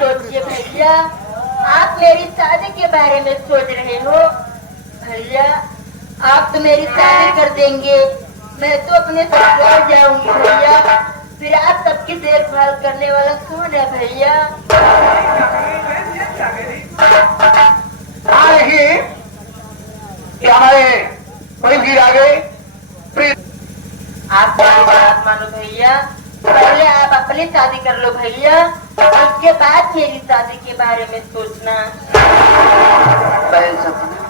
सोचिए भैया, आप मेरी शादी के बारे में सोच रहे हो। भैया आप तो मेरी शादी कर देंगे, मैं तो अपने ससुराल जाऊंगी भैया, फिर आप सबकी देखभाल करने वाला कौन है भैया? कोई भीड़ आ गए। आप मेरी बात मानो भैया, पहले आप अपनी शादी कर लो भैया, उसके बाद मेरी शादी के बारे में सोचना। बहन सपना,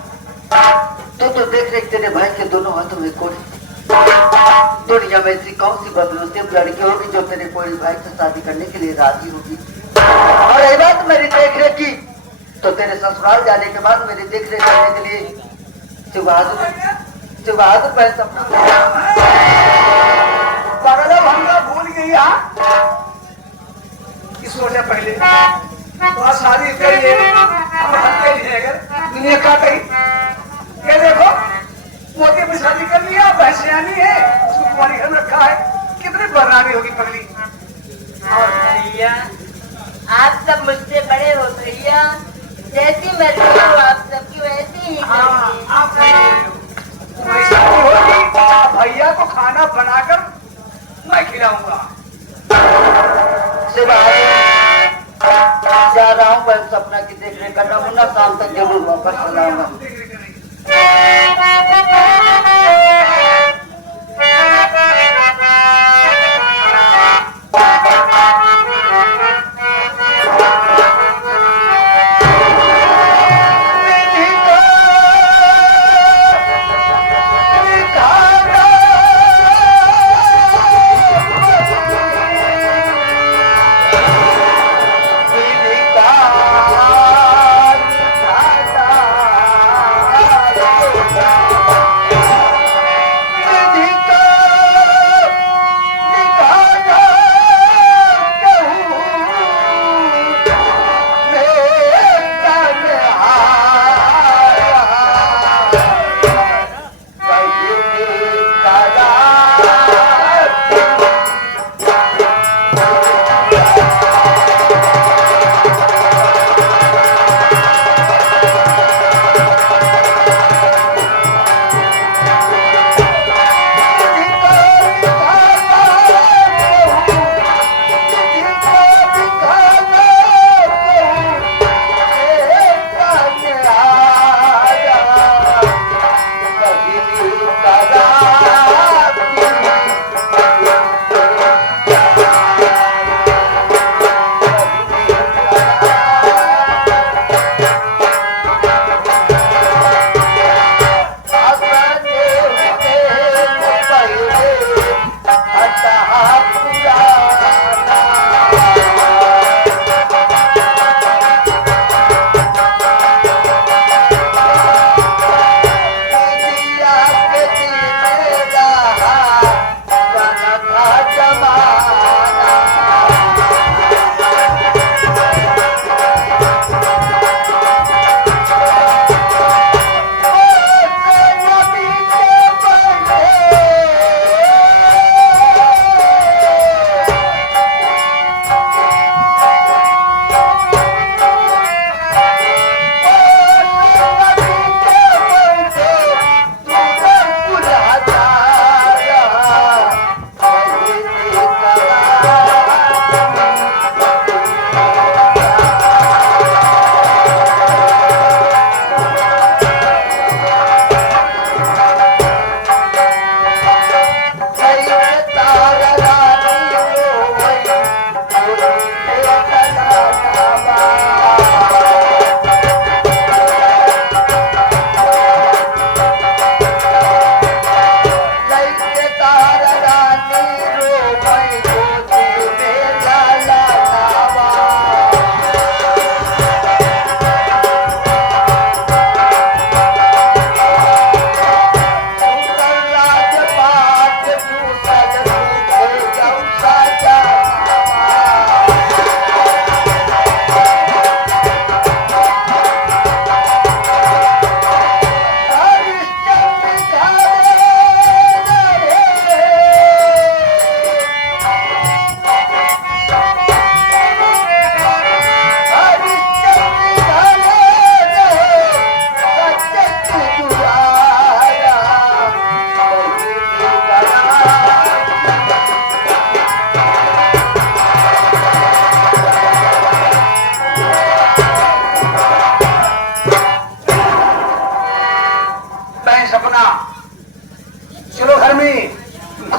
तो देख रहे तेरे भाई के दोनों हाथों में कोड़ी। दुनिया में ऐसी कौन सी बदनसीब लड़की होगी जो तेरे कोई भाई से शादी करने के लिए राजी होगी? और यही बात मेरी देख रेख की, तो तेरे ससुराल जाने के बाद मेरी देख रेख करने के लिए शिव बहादुर बहन सपना पगला भंगा भूल गई। सोचा पहले तो शादी करिए, हम हत्या नहीं अगर दुनिया का कही। ये देखो मोती में शादी कर लिया, भैंसियानी है, उसको कुमारी घर में रखा है, कितनी बदनामी होगी पगली। और भैया आप सब मुझसे बड़े हो भैया, जैसी मर्जी हो आप सबकी वैसी ही करेंगे। तुम्हारी शादी होगी, भैया को खाना बनाकर मैं खिलाऊंगा। शिव जा रहा हूँ बहन सपना की देख रेख कर रहा हूँ ना, शाम तक जरूर वापस चलाऊंगा।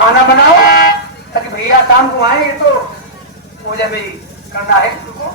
खाना बनाओ ताकि भैया शाम को आएंगे तो मुझे भी करना है उनको।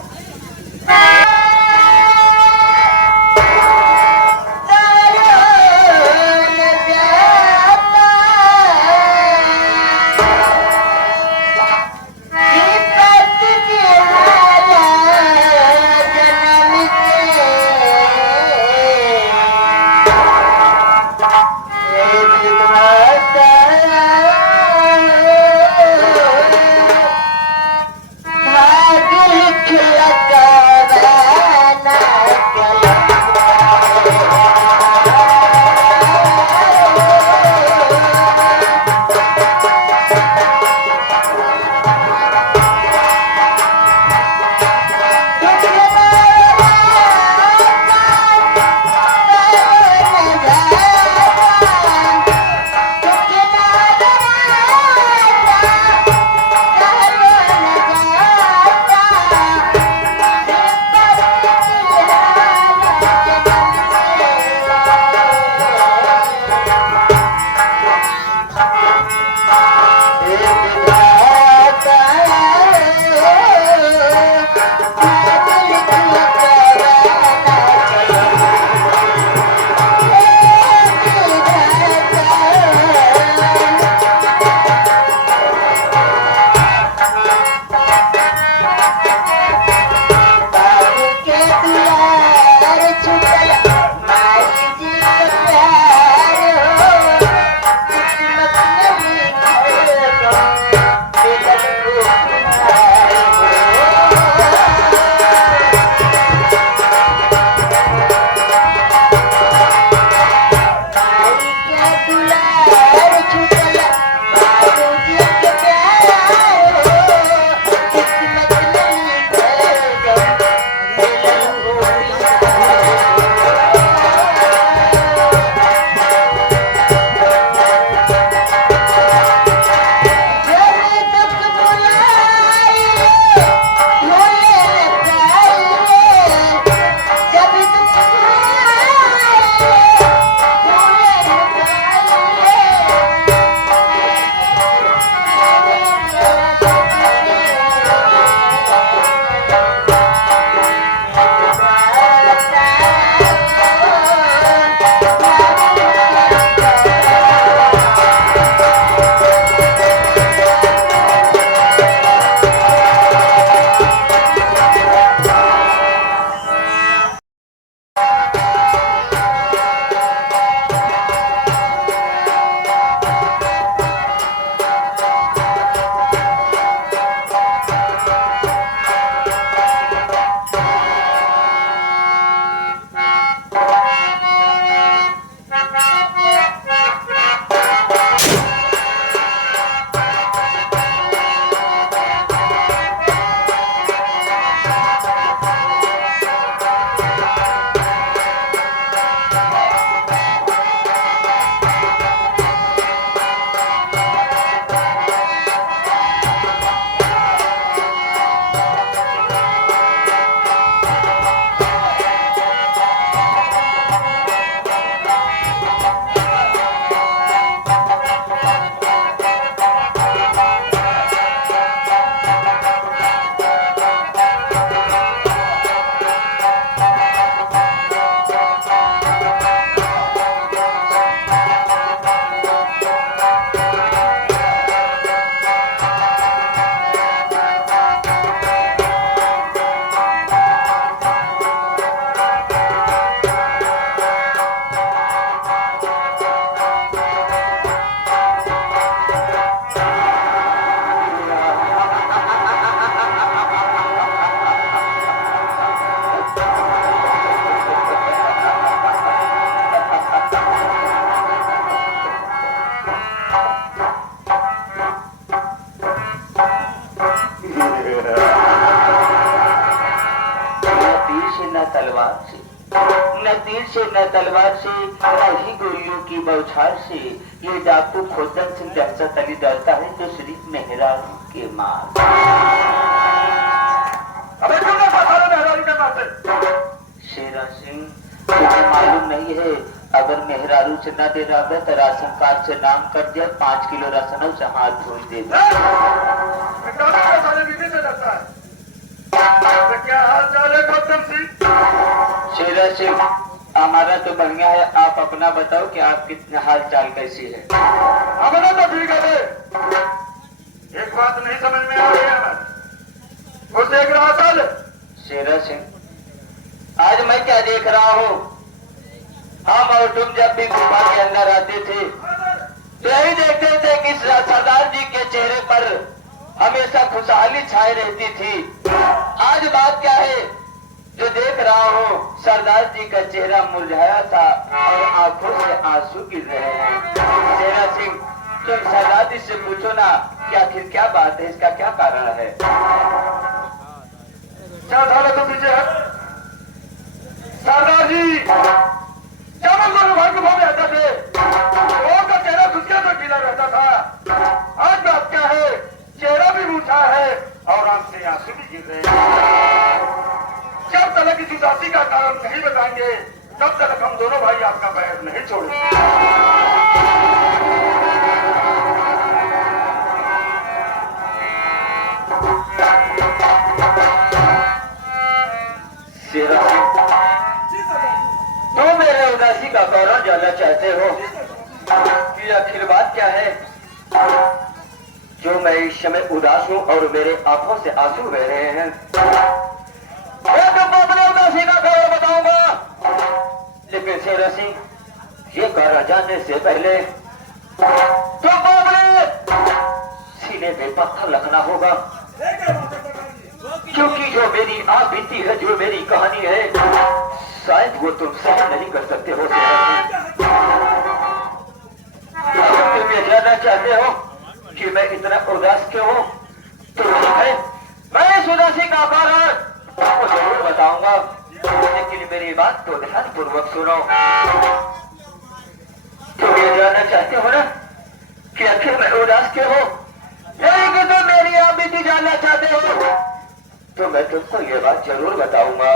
न तीर से न तलवार से न ही गोलियों की बौछार से ये डाकू खोदन से दहशत अली डरता है जो सिर्फ मेहरारू के मार। शेरा सिंह, तुझे मालूम नहीं है अगर मेहरारू से न दे रहा है तो राशन कार्ड से नाम कर दिया, 5 किलो राशन से हाथ धोई दे दे। सारे बीवी से डरता है। तो क्या हाल चाल है गौतम सिंह? शेरा सिंह, हमारा तो बढ़िया है, आप अपना बताओ कि आप कितने हाल चाल कैसी है? हमारा तो ठीक है। एक बात नहीं समझ में आ रही है, कुछ देख रहा था। शेरा सिंह, आज मैं क्या देख रहा हूँ, हम और तुम जब भी गुफा के अंदर आते थे तो यही देखते थे कि सरदार जी के चेहरे पर हमेशा खुशहाली छाई रहती थी। आज बात क्या है जो देख रहा हूँ, सरदार जी का चेहरा मुरझाया था और आंखों से आंसू गिर रहे हैं। शेरा सिंह, तुम सरदार जी से पूछो ना कि आखिर क्या बात है, इसका क्या कारण है? क्या था तो पीछे सरदार जी जब हम दोनों भाई गुफा में आते थे वो का चेहरा खुशियां तो खिला रहता था। आज बात क्या है, चेहरा भी रूठा है और आंख से आंसू भी गिर रहे हैं। जब तक इस उदासी का कारण नहीं बताएंगे तब तक हम दोनों भाई आपका पैर नहीं छोड़ेंगे। शेरा सिंह, तुम मेरे उदासी का कारण जानना चाहते हो कि आखिर बात क्या है जो मैं इस समय उदास हूँ और मेरे आंखों से आंसू बह रहे हैं? मैं तुमको अपने उदासी का कारण बताऊंगा, लेकिन शेरा सिंह, ये कारण जानने से पहले तुमको अपने सीने पे पत्थर रखना होगा, क्योंकि जो मेरी आप बीती है, जो मेरी कहानी है, शायद वो तुम सहन नहीं कर सकते हो। अगर तुम ये जानना चाहते हो कि मैं इतना उदास क्यों हूँ तो ठीक है, मैं इस उदासी का कारण आपको जरूर बताऊंगा, लेकिन मेरी बात तो ध्यानपूर्वक सुनो। तुम ये जानना चाहते हो ना कि आखिर मैं उदास क्यों हूँ, नहीं कि तुम मेरी आप बीती जानना चाहते हो, तो मैं तुमको ये बात जरूर बताऊंगा।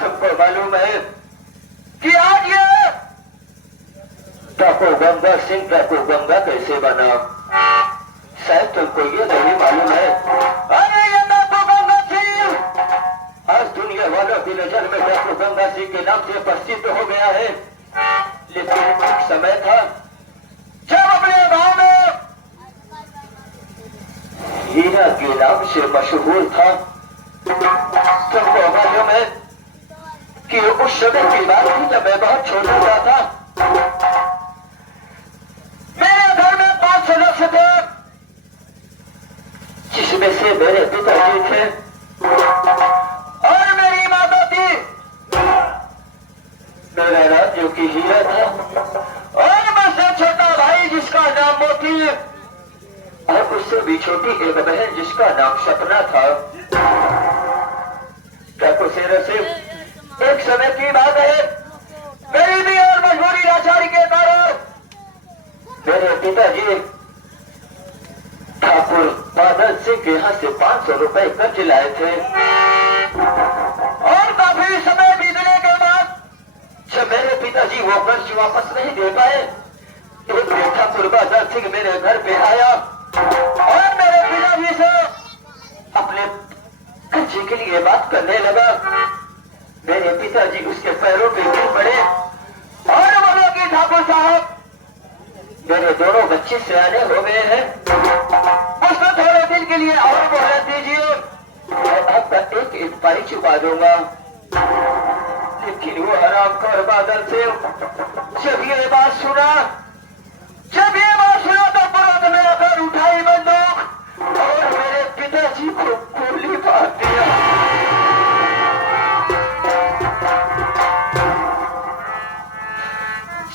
तुमको मालूम है कि आज ये डाकू गंगा सिंह डाकू गंगा कैसे बना? शायद तुमको ये नहीं मालूम है। अरे ये डाकू गंगा सिंह आज दुनिया वालों की नजर में डाकू गंगा सिंह के नाम से प्रसिद्ध हो गया है, लेकिन एक समय था जब अपने गांव में हीरा के नाम से मशहूर था। तुमको मालूम है कि उस समय की बात थी जब मैं बहुत छोटा था। मेरे घर में 5 सदस्य थे, जिसमें से मेरे पिताजी थे और मेरी माता थी। मेरा नाम जो कि हीरा था और मुझसे छोटा भाई जिसका नाम मोती, और उससे भी छोटी एक बहन जिसका नाम सपना था। शेरा सिंह, एक समय की बात है, गरीबी और मजबूरी लाचारी के कारण मेरे पिताजी ठाकुर बादल सिंह के यहाँ से 500 रुपए कर्ज लाए थे, और काफी समय बीतने के बाद जब मेरे पिताजी वो कर्ज वापस नहीं दे पाए, तो ठाकुर बादल सिंह मेरे घर पे आया और मेरे पिताजी से अपने कर्जे के लिए बात करने लगा। मेरे पिताजी उसके पैरों पे गिर पड़े और बोले कि ठाकुर साहब, मेरे दोनों बच्चे सियाने हो गए हैं, उसको थोड़े दिन के लिए और मोहलत दीजिए, मैं आपका एक पाई चुका दूंगा। लेकिन वो हरामखोर बादल से जब ये बात सुना तो तुरंत मेरा घर उठाई बंदूक और मेरे पिताजी को गोली मार दिया।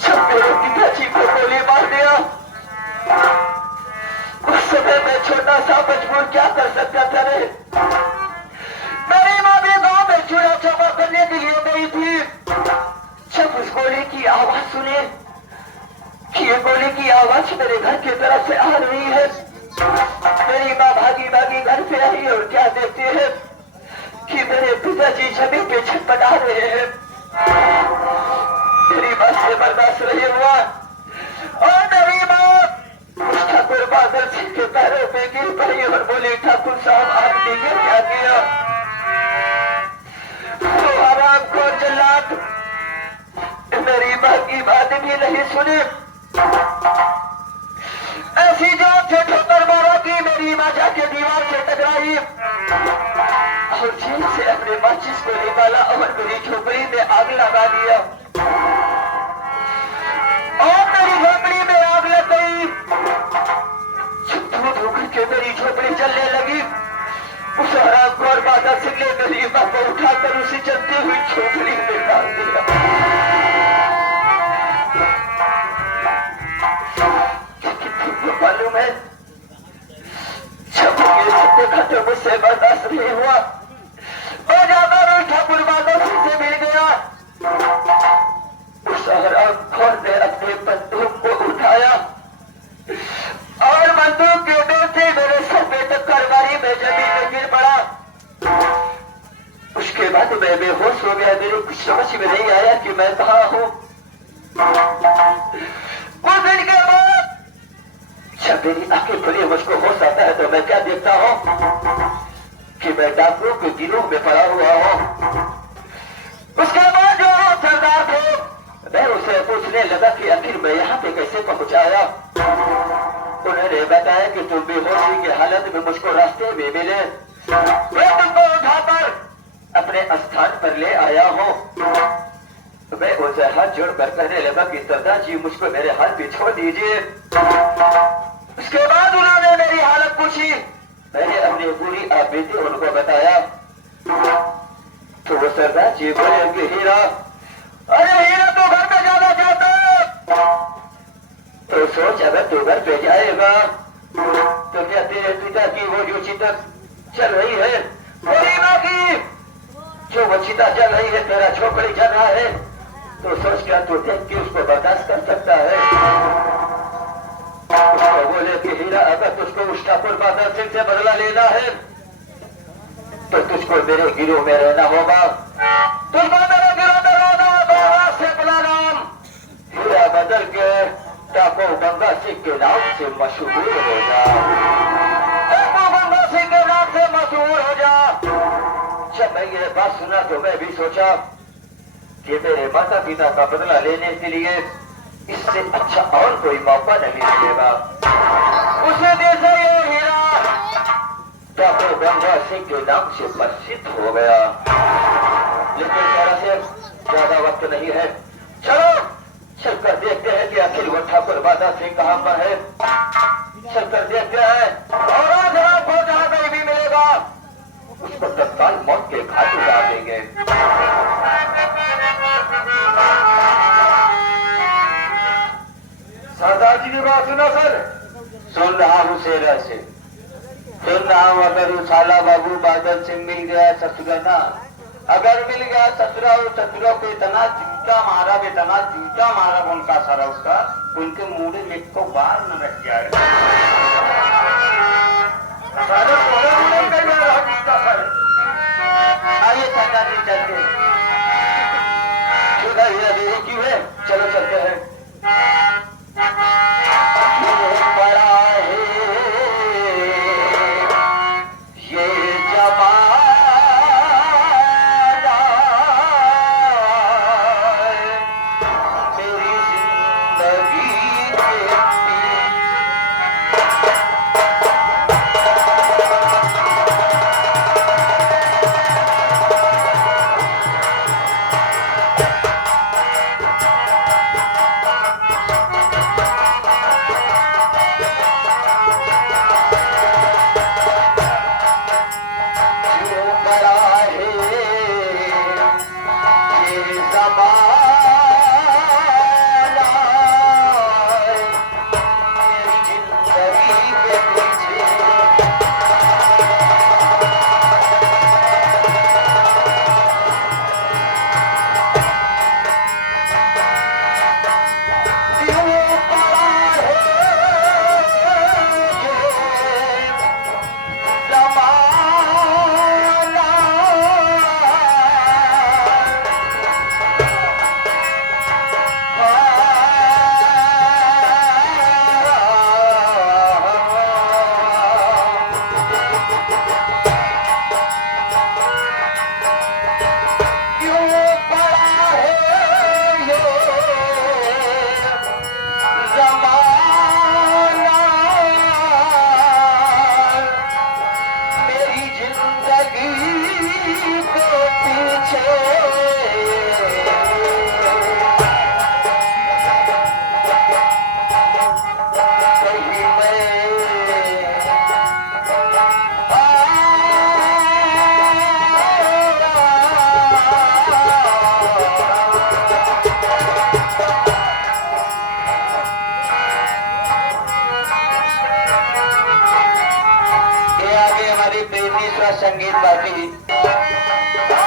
जब मेरे पिताजी को गोली मार दिया, उस समय मैं छोटा सा मजबूर क्या कर सकता था रे? मेरी माँ भी गांव में चूल्हा चौका करने के लिए गई थी। जब उस गोली की आवाज सुने कि ये गोली की आवाज मेरे घर की तरफ से आ रही है, मेरी माँ भागी भागी घर पे आई और क्या देखती है कि मेरे पिताजी जमीन पे छटपटा रहे हैं। मेरी में गिर पड़ी और बोली, ठाकुर साहब आपने ये क्या किया? तो आराम को जल्लाद मेरी मां की बात भी नहीं सुनी, ऐसी जान से ठोकर मारा कि मेरी मां जाके दीवार से टकराई और जेल से अपने माचिस को निकाला और मेरी झोपड़ी में आग लगा दिया और मेरी झोपड़ी में आग लग गई। धूप होकर के मेरी झोपड़ी जलने लगी। उस हरामखोर बादल सिंह ने मेरी मां को उठाकर उसी जलती हुई झोपड़ी में डाल दिया। मालूम है जब ये सब देखा तो मुझसे बर्दाश्त नहीं हुआ। मैं जाकर ठाकुर बादल सिंह से मिल गया। उस हरामखोर ने अपने बंदूक को उठाया और बंदूक के डोर से मेरे सर पे टक्कर मारी। मैं जमीन में गिर पड़ा। उसके बाद मैं बेहोश हो गया। मेरे कुछ समझ में नहीं आया कि मैं कहाँ हूँ। कुछ दिन के बाद जब मेरी आंखें खुली मुझको होश आता है तो मैं क्या देखता हूँ कि मैं डाकुओं के गिरोह में पड़ा हुआ हूँ। उसके बाद जो सरदार थे मैं उसे पूछने लगा कि आखिर मैं यहाँ पे कैसे पहुंचाया। उन्होंने बताया कि तुम बेहोशी की हालत में मुझको रास्ते में मिले, मैं तुमको उठाकर अपने स्थान पर ले आया हूँ। मैं उनसे हाथ जोड़कर कहने लगा कि सरदार जी मुझको मेरे हाथ पे छोड़ दीजिए। उसके बाद उन्होंने मेरी हालत पूछी। मैंने अपनी पूरी आपबीती उनको बताया तो वो सरदार जी बोले कि हीरा, अरे हीरा तो घर पे जाना चाहता है तो सोच अगर तू घर पे जाएगा तो क्या तेरे पिता की वो जो चिता चल रही है मेरी माँ की जो वो चिता चल रही है तेरा छोकरी चल रहा है तो सोच क्या तू देख के उसको बर्दाश्त कर सकता है। उसको बोले कि हीरा अगर तुझको उस ठाकुर बादल सिंह से बदला लेना है तो तुझको मेरे गिरोह में रहना होगा। तुझको मेरे गिरोह में रहना होगा। से अपना नाम हीरा बदल के ठाकुर गंगा सिंह के नाम से मशहूर हो जा। ठाकुर गंगा सिंह के नाम से मशहूर हो जा। जब मैं ये बात सुना तो मैं भी सोचा कि मेरे माता पिता का बदला लेने के लिए इससे अच्छा और कोई मौका नहीं मिलेगा। उसे जैसे ये हीरा ठाकुर गंगा सिंह के नाम से प्रसिद्ध हो गया। लेकिन तरह से ज्यादा वक्त नहीं है, चलो चलकर देखते हैं कि आखिर वो ठाकुर बादल सिंह कहाँ पर है। चलकर देखते हैं और आज रात को जहाँ कहीं भी मिलेगा उसको तत्काल मौत के घाट उड़ा देंगे। सरदार जी की बात सुना सर? सुन रहा हूँ शेरा से, सुन रहा हूँ। अगर वो साला बाबू बादल सिंह मिल गया ससुराना, अगर मिल गया ससुरा को इतना जूता मारा उनका सारा उसका उनके मुड़े में को बार न रख जाए। आइए सरदार जी चलते हैं। क्यों है? चलो चलते हैं। संगीत पार्टी